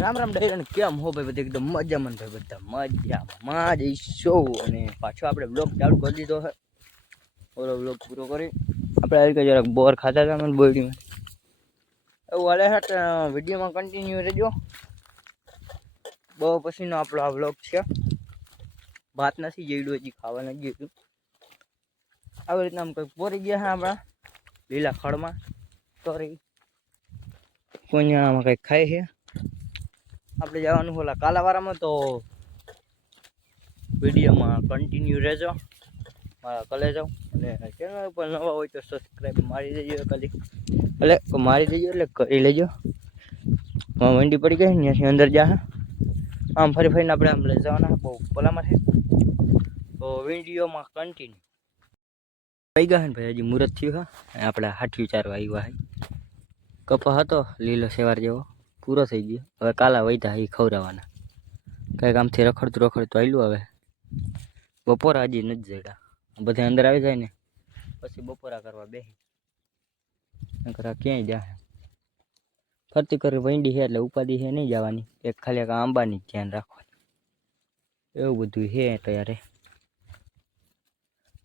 રામ રામ ડાયરન કેમ હો ભાઈ બધા એકદમ મજામાં ભાઈ બધા મજામાં જઈશો અને પાછો આપણે બ્લોગ ચાલુ કરી દીધો છે ઓલો બ્લોગ પૂરો કરી આપણે આ રીતે જરાક બોર ખાતા હતા મને બોડીમાં એવું હાલે છે વિડીયોમાં કન્ટિન્યુ રહેજો બહુ પછીનો આપણો આ બ્લોગ છે ભાત નથી જઈડું હજી ખાવા નથી જઈશું આવી રીતના આમ કંઈક પોરી ગયા છે આપણા લીલા ખડમાં સોરી કોઈનામાં કંઈક ખાય છે આપણે જવાનું ઓલા કાલાવાળામાં તો વિડીયોમાં કન્ટિન્યુ રહેજો મારા કલે જાઓ અને ચેનલ ઉપર નવા હોય તો સબસ્ક્રાઈબ મારી દેજો ખાલી એટલે મારી દેજો એટલે કરી લેજો મંડી પડી ગઈ ત્યાંથી અંદર જા આમ ફરી ફરીને આપણે આમ લઈ જવાના બહુ પોલામાં છે તો વિડીયોમાં કન્ટિન્યુ થઈ ગયા ને ભાઈ હજી મુહૂર્ત થયું હા આપણે હાઠિયું ચારવા આવ્યા છે કપા હતો લીલો સેવાર જેવો પૂરો થઈ ગયો હવે કાલા વૈતા એ ખવડાવવાના કંઈક આમથી રખડતું આવેલું હવે બપોરા હજી નથી જડ્યા બધા અંદર આવી જાય ને પછી બપોરા કરવા બેસી નકર ક્યાંય જાય ફરતી કરી વંડી છે એટલે ઉપાધિ છે નહીં જવાની એક ખાલી એક આંબાની ધ્યાન રાખવાની એવું બધું છે ત્યારે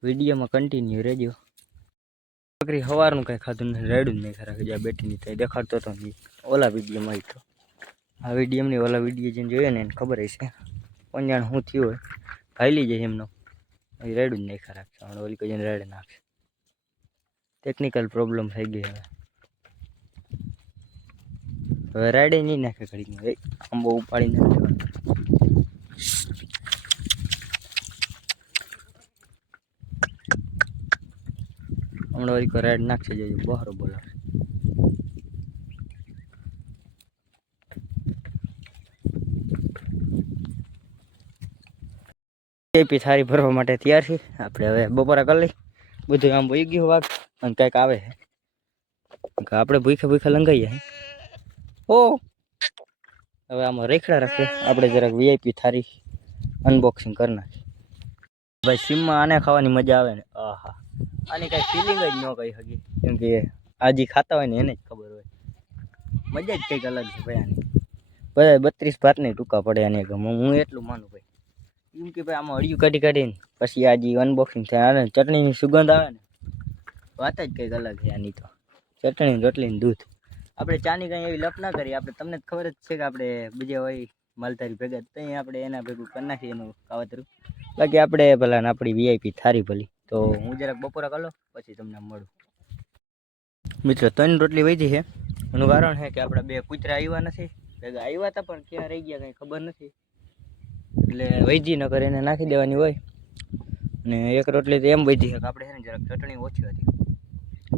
વિડીયોમાં કન્ટિન્યુ રહેજો બકરી સવારનું કંઈ ખાધું નથી રેડું જ નહીં ખરા જ્યાં બેઠીની ત્યાં દેખાડતો હતો નહીં ઓલા વિડીયોમાં તો આ વિડીયોની ઓલા વિડીયો જેને જોઈએ ને એને ખબર હશે કોણ જાણ શું થયું હોય ભાઈલી જાય એમનો રેડું જ નહીં ખરાબ છે હમણાં ઓલી કોઈ રેડ નાખશે ટેકનિકલ પ્રોબ્લેમ થઈ ગઈ હવે રેડે નહીં નાખે ઘડીમાં આંબો ઉપાડી નાખે હમણાં ઓલી કોઈ રેડ નાખશે જોજો બહાર બોલાવે પી થારી ભરવા માટે તૈયાર છે આપણે હવે બપોરા કરી લઈ બધું આમ વહી ગયું વાઘ અને કંઈક આવે છે આપણે ભૂખે લંગાઈએ ઓ હવે આમાં રેખડા રાખીએ આપણે જરાક વીઆઈપી થારી અનબોક્સિંગ કરી નાખીએ ભાઈ સીમમાં આને ખાવાની મજા આવે ને આહા આની કાંઈ ફિલિંગ જ ન કહી શકી કેમ કે આજી ખાતા હોય ને એને જ ખબર હોય મજા જ કંઈક અલગ છે ભાઈ આની બધા 32 ભાતને ટૂંકા પડે આને ગમે હું એટલું માનું ભાઈ એમ કે ભાઈ આમાં હળિયું કાઢીને પછી આ જે અનબોક્સિંગ થાય અને ચટણીની સુગંધ આવે ને વાત જ કંઈક અલગ છે આની તો ચટણી રોટલીને દૂધ આપણે ચાની કંઈ એવી લપ ના કરીએ આપણે તમને ખબર જ છે કે આપણે બીજા હોય માલધારી ભેગા ત્યાં આપણે એના ભેગું કરી નાખીએ એનું કાવતરું બાકી આપણે ભલા આપણી વીઆઈપી થારી ભલી તો હું જરાક બપોરા કરી લો પછી તમને મળું મિત્રો 3 રોટલી વધી છે એનું કારણ છે કે આપણા 2 કૂતરા આવ્યા નથી ભેગા આવ્યા હતા પણ ક્યાં રહી ગયા કંઈ ખબર નથી એટલે વૈજી ન કરે એને નાખી દેવાની હોય અને એક રોટલી તો એમ વૈજી છે કે આપણે છે ને જરાક ચટણી ઓછી હતી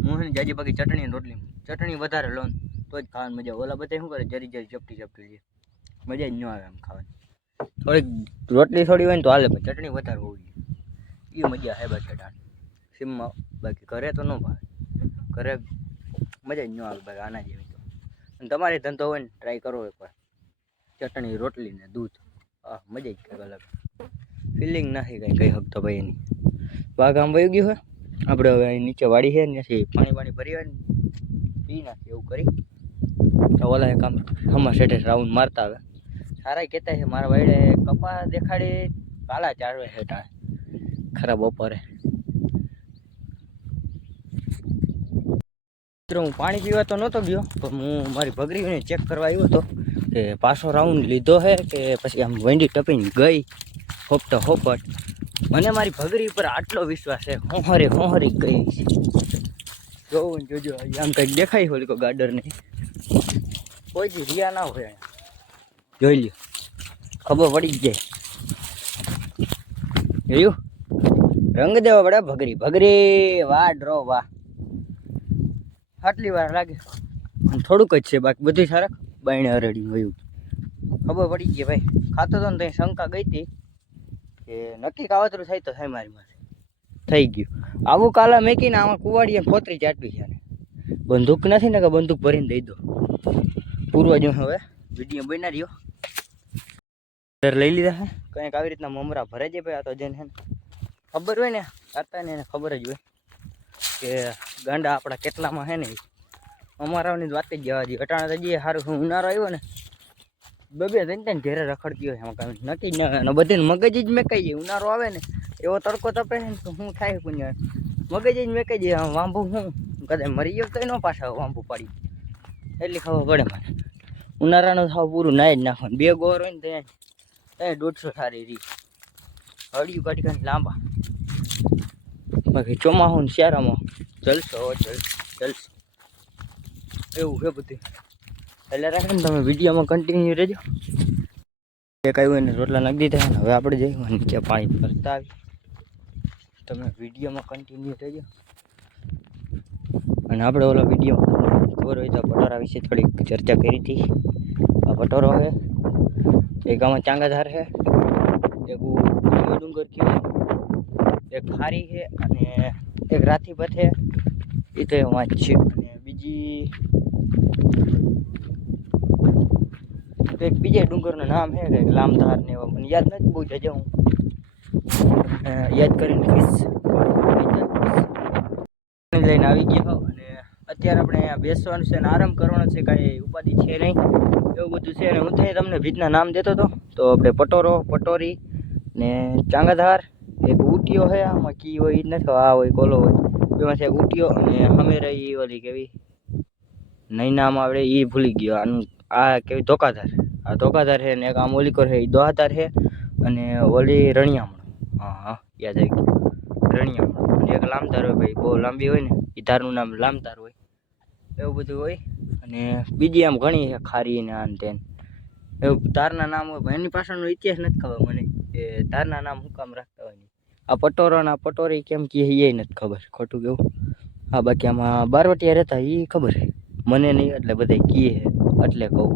હું છે ને જાજી બાકી ચટણી વધારે લો તો જ ખાવાની મજા ઓલા બધા શું કરે જરી ચપટી લે મજા જ ન આવે આમ ખાવાની થોડીક રોટલી થોડી હોય ને તો હાલે પણ ચટણી વધારે હોવી જોઈએ એ મજા છે બાકી ટાણ સીમમાં બાકી ઘરે તો ન ભાવે ઘરે મજા જ ન આવે બાકી આના જેવી તો અને તમારે ધંધો હોય ને ટ્રાય કરો એકવાર ચટણી રોટલી ને દૂધ મજા જ કંઈક અલગ ફિલિંગ નથી કંઈ કહી શકતો ભાઈ એની વાઘ આમ વહી ગયું હોય આપણે હવે અહીં નીચે વાડી છે ત્યાંથી પાણી ભરી હોય ને પી નાખીએ એવું કરી તો ઓલા એક આમ હમણાં સેઠે રાઉન્ડ મારતા આવે સારા કહેતા છે મારા વાડે કપા દેખાડી કાલા ચારવે હેઠા ખરાબ બપોરે હું પાણી પીવા તો નહોતો ગયો પણ હું મારી ભગરીને ચેક કરવા આવ્યો હતો કે પાછો રાઉન્ડ લીધો છે કે પછી આમ વંડી ટપીને ગઈ હોપટ મને મારી ભગરી પર આટલો વિશ્વાસ છે હોહરી ગઈ જોવું જોજો આમ કંઈક દેખાય હોય કોઈ ગાર્ડર નહીં કોઈ જ રિયા ના હોય જોઈ લ્યો ખબર પડી જ જાય જોયું રંગ દેવા પડે ભગરી વાહ ડ્રો વાહ આટલી વાર લાગે થોડુંક જ છે બાકી બધું સારા બાયણે અરડી વયું ખબર પડી ગઈ ભાઈ ખાતો હતો ને ત્યાં શંકા ગઈ હતી કે નક્કી કાવતરું થાય તો થાય મારી માથે થઈ ગયું આવું કાલા મેકીને આમાં કુવાડીએ ફોતરી ચાટવી છે બંદૂક નથી ને કે બંદૂક ભરીને દઈ દો પૂર્વજો હવે વિડીયો બના રહ્યો લઈ લીધા હે કંઈક આવી રીતના મમરા ભરે છે ભાઈ આ તો જેને ખબર હોય ને કરતા ને એને ખબર જ હોય કે ગાંડા આપણા કેટલામાં છે ને અમારાની વાત જ જવા દઈએ અટાણા તો જઈએ સારું ઉનાળો આવ્યો ને બે ત્રણ ઘેરે રખડતી હોય એમાં કાંઈ નક્કી ન બધી મગજ જ મેકાઈ જાય. ઉનાળો આવે ને એવો તડકો તપે છે ને તો શું થાય પુણ્ય મગજ જ મેકાઈ જાય. વાંભું હું કદાચ મરી ગયો તો ન પાછા વાંભું પાડી એટલી ખબર પડે મને. ઉનાળાનું થાવ પૂરું નાય જ નાખવાનું. બે ગોર હોય ને ત્યાં 150 સારી રહી હળિયું કાઢી કાઢી લાંબા. બાકી ચોમાસું ને શિયાળામાં જલસો જલસો એવું છે બધું. એટલે રાખે ને તમે વિડીયોમાં કન્ટિન્યુ રહેજો. એક આવ્યું એને રોટલા નાખી દીધા ને હવે આપણે જઈએ નીચે પાણી ભરતા આવી. તમે વિડીયોમાં કન્ટિન્યુ રહેજો. અને આપણે ઓલા વિડીયો ખબર હોય તો પટોરા વિશે થોડીક ચર્ચા કરી હતી. આ પટોરો છે એક આમાં ચાંગાધાર છે, એક ડુંગર કયો, એક ખારી છે અને એક રાથીપથ છે. એ તો એ વાંચ છે. અને બીજા ડુંગરનું નામ છે કે લામધાર ને એવા મને યાદ નથી બહુ જજો. હું યાદ કરીને કહીશ. લઈને આવી ગયા અને અત્યારે આપણે અહીંયા બેસવાનું છે અને આરામ કરવાનો છે. કાંઈ ઉપાધિ છે નહીં એવું બધું છે. અને હું તમને ભીતના નામ દેતો હતો તો આપણે પટોરો, પટોરી ને ચાંગાધાર, એક ઉટીઓ છે. આમાં કી હોય એ જ નથી, આ હોય કોલો હોય. એમાંથી એક ઉટીઓ અને અમે રહી ઓલી કેવી નહીં નામ આવડે એ ભૂલી ગયો. આનું આ કેવી ધોકાધાર, આ ધોકાધાર છે ને એક આમ ઓલીકોર છે એ દોહાધાર છે અને ઓલી રણિયામણો. હા યાદ આવી ગયું રણિયામણો. અને એક લામધાર હોય ભાઈ, બહુ લાંબી હોય ને એ ધારનું નામ લામધાર હોય. એવું બધું હોય. અને બીજી આમ ઘણી છે ખારી ને આન તેન એવું ધારના નામ હોય. એની પાછળનો ઇતિહાસ નથી ખબર મને કે ધારના નામ શું કામ રાખતા હોય. આ પટોરો ને આ પટોરી કેમ કે એ નથી ખબર, ખોટું કેવું. હા બાકી આમાં બારવટિયા રહેતા એ ખબર છે મને નહીં, એટલે બધા કીએ છે એટલે કહું.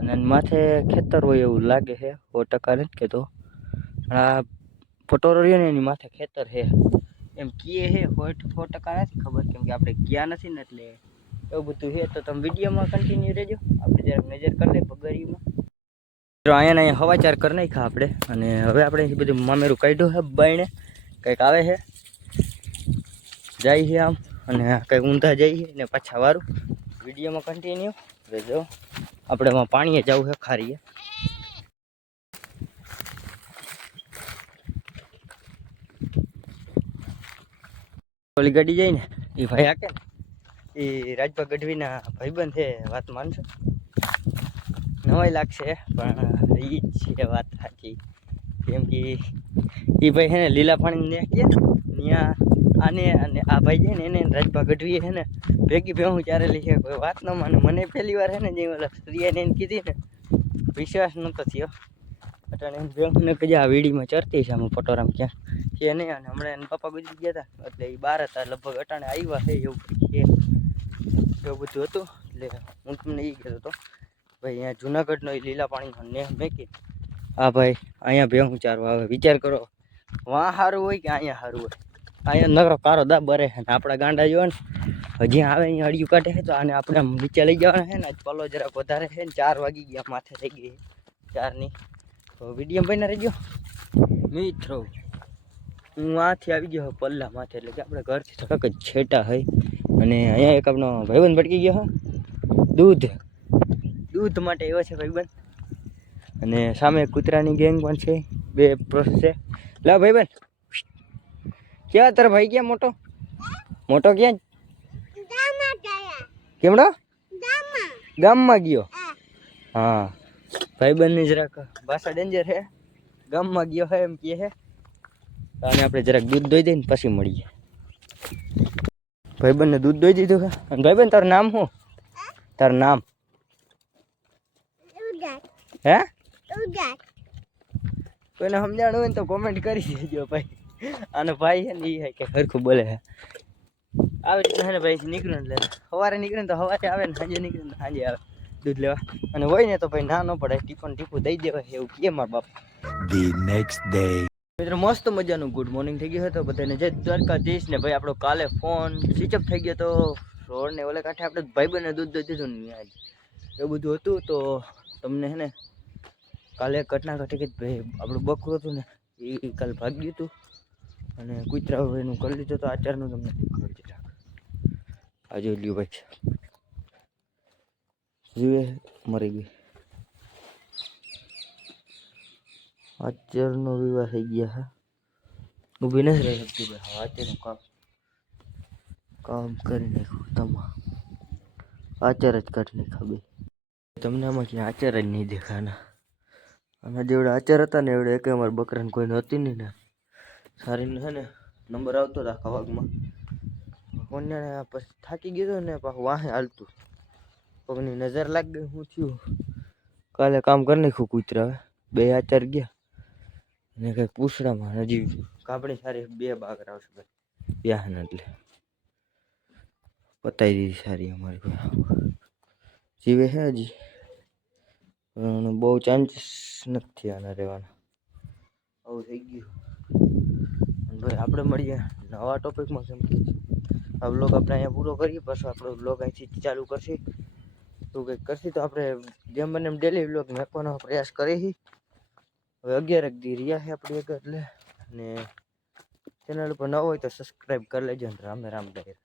અને માથે ખેતર હોય એવું લાગે છે, 100% નથી કહેતો. આ પટોરો રહ્યો ને એની માથે ખેતર છે એમ કીએ છે. 100% નથી ખબર કેમ કે આપણે ગયા નથી ને એટલે એવું બધું છે. તો તમે વિડીયોમાં કન્ટિન્યુ રહેજો. આપણે જરાક નજર કરી લઈએ પગરીમાં. અહીંયા હવાચાર કરી નાખ્યા આપણે. અને હવે આપણે બધું મામેરું કાઢ્યું છે બાયણે કંઈક આવે છે જાય છે આમ અને કંઈક ઊંધા જાય છે ને પાછા વારું. વિડીયોમાં કન્ટિન્યુ રહેજો. આપણે એમાં પાણીએ જવું છે ખારીએ. ઓલી ગાડી જાય ને એ ભાઈ આકે ને એ રાજભા ગઢવીના ભાઈબંધ છે. વાત માનશો નવાઈ લાગશે પણ એ જ છે વાત સાચી. કેમ કે એ ભાઈ છે ને લીલા પાણી ને કહે ને ત્યાં આને અને આ ભાઈ છે ને એને રાજભા ગઢવીએ છે ને ભેગી ભેહું ચારેલી છે. કોઈ વાત ન માને. મને પહેલી વાર છે ને જે ઓલા સ્ત્રીને એને કીધી ને વિશ્વાસ નહોતો થયો. અટાણે એમ ભેહુંને કહીએ આ વીડીમાં ચરતી છે આમ પટોરામાં ક્યાં છે નહીં. અને હમણાં એના પપ્પા ગુજરી ગયા હતા એટલે એ બહાર હતા લગભગ અટાણે આવ્યા છે એવું છે. એવું બધું હતું એટલે હું તમને એ કહેતો હતો ભાઈ અહીંયા જુનાગઢનો એ લીલા પાણીનો નેહ મેકી હા ભાઈ અહીંયા ભેહું ચારવા આવે. વિચાર કરો વાં સારું હોય કે અહીંયા સારું હોય. અહીંયા નકરો કારો દા બરે છે ને આપણા ગાંડા જોવા ને હજી આવે અહીંયા અડિયું કાઢે છે. તો આને આપણે નીચે લઈ જવાના છે ને આજ પલો જરાક વધારે છે ને 4 વાગી ગયા માથે થઈ ગઈ 4ની. તો વિડીયો બની રહેજો મિત્રો. હું આથી આવી ગયો પલ્લા માથે એટલે કે આપણે ઘરથી થોડાક જ છેટા હોય. અને અહીંયા એક આપણો ભાઈબંધ ભટકી ગયો હા દૂધ માટે એવો છે ભાઈબંધ. અને સામે કૂતરાની ગેંગ પણ છે. બે પ્રોસેસ છે. લા ભાઈબંધ ક્યાં તારા ભાઈ ક્યાં મોટો ક્યાં કેમડો ગામમાં ગયો. હા ભાઈબંધની જરાક ભાષા ડેન્જર છે. ગામમાં ગયો છે એમ કહે છે. અને આપણે જરાક દૂધ દોઈ દઈએ ને પછી મળીએ. ભાઈબંધને દૂધ દોઈ દીધું છે. અને ભાઈબંધ તારું નામ શું? તારું નામ હે? કોઈને સમજાણું હોય ને તો કોમેન્ટ કરી દેજો ભાઈ. આનો ભાઈ છે ને એ કે સરખું બોલે છે આવી રીતના છે ને ભાઈ. નીકળે એટલે સવારે નીકળે તો સવારે આવે ને સાંજે નીકળે ને સાંજે આવે દૂધ લેવા. અને હોય ને તો ભાઈ ના ન પડે ટીપું દઈ દેવાય એવું કે મારા બાપ. ધી નેક્સ્ટ ડે મિત્રો મસ્ત મજાનું ગુડ મોર્નિંગ થઈ ગયું હતું બધાને. જય દ્વારકાધીશ ને ભાઈ. આપણો કાલે ફોન સ્વિચ ઓફ થઈ ગયો તો રોડ ને ઓલે કાંઠે આપણે ભાઈબંધને દૂધ દઈ દીધું ને આજ એવું બધું હતું. તો તમને છે ને કાલે એક ઘટના ઘટી ગઈ ભાઈ. આપણું બકરું હતું ને એ કાલે ભાગી ગયું હતું અને કૂતરા એનું કરી લીધું તો આચારનું તમને દેખાડું છે. આ જોઈ લ્યું ભાઈ જુએ મરી ગઈ. આચરનો વિવાહ થઈ ગયા હે ઊભી નથી રહી શકતી ભાઈ આચરનું કામ કરી નાખ્યું તમામ આચાર જ કાઢી નાખ્યા બે તમને આમાં ક્યાં આચાર જ નહીં દેખાના અને જેવડે આચાર હતા ને એવડે એક અમારા બકરાને કોઈ નહોતી નહીં ને સારીને છે ને નંબર આવતો હતા આખા વાગમાં કોને પછી થાકી ગયો ને પાછું વાહે હાલતું પગની નજર લાગી ગઈ શું થયું કાલે કામ કરી નાખ્યું કૂતરા બે આચાર ગયા ને કંઈક પૂછડામાં હજી કાપડી સારી બે બાકર આવશે ભાઈ બ્યાહને એટલે પતાવી દીધી સારી અમારી જીવે છે હજી પણ બહુ ચાન્સીસ નથી આના રહેવાના આવું થઈ ગયું ભાઈ આપણે મળીએ નવા ટોપિકમાં કેમ કે આ બ્લોગ આપણે અહીંયા પૂરો કરીએ પછી આપણો બ્લોગ અહીંથી ચાલુ કરશે તો કંઈક કરશે તો આપણે જેમ બને એમ ડેલી બ્લોગ નાખવાનો પ્રયાસ કરીએ હવે 11 દી રહ્યા છે આપણી એક એટલે અને ચેનલ પર ન હોય તો સબસ્ક્રાઈબ કરી લેજો રામે રામ ડાયર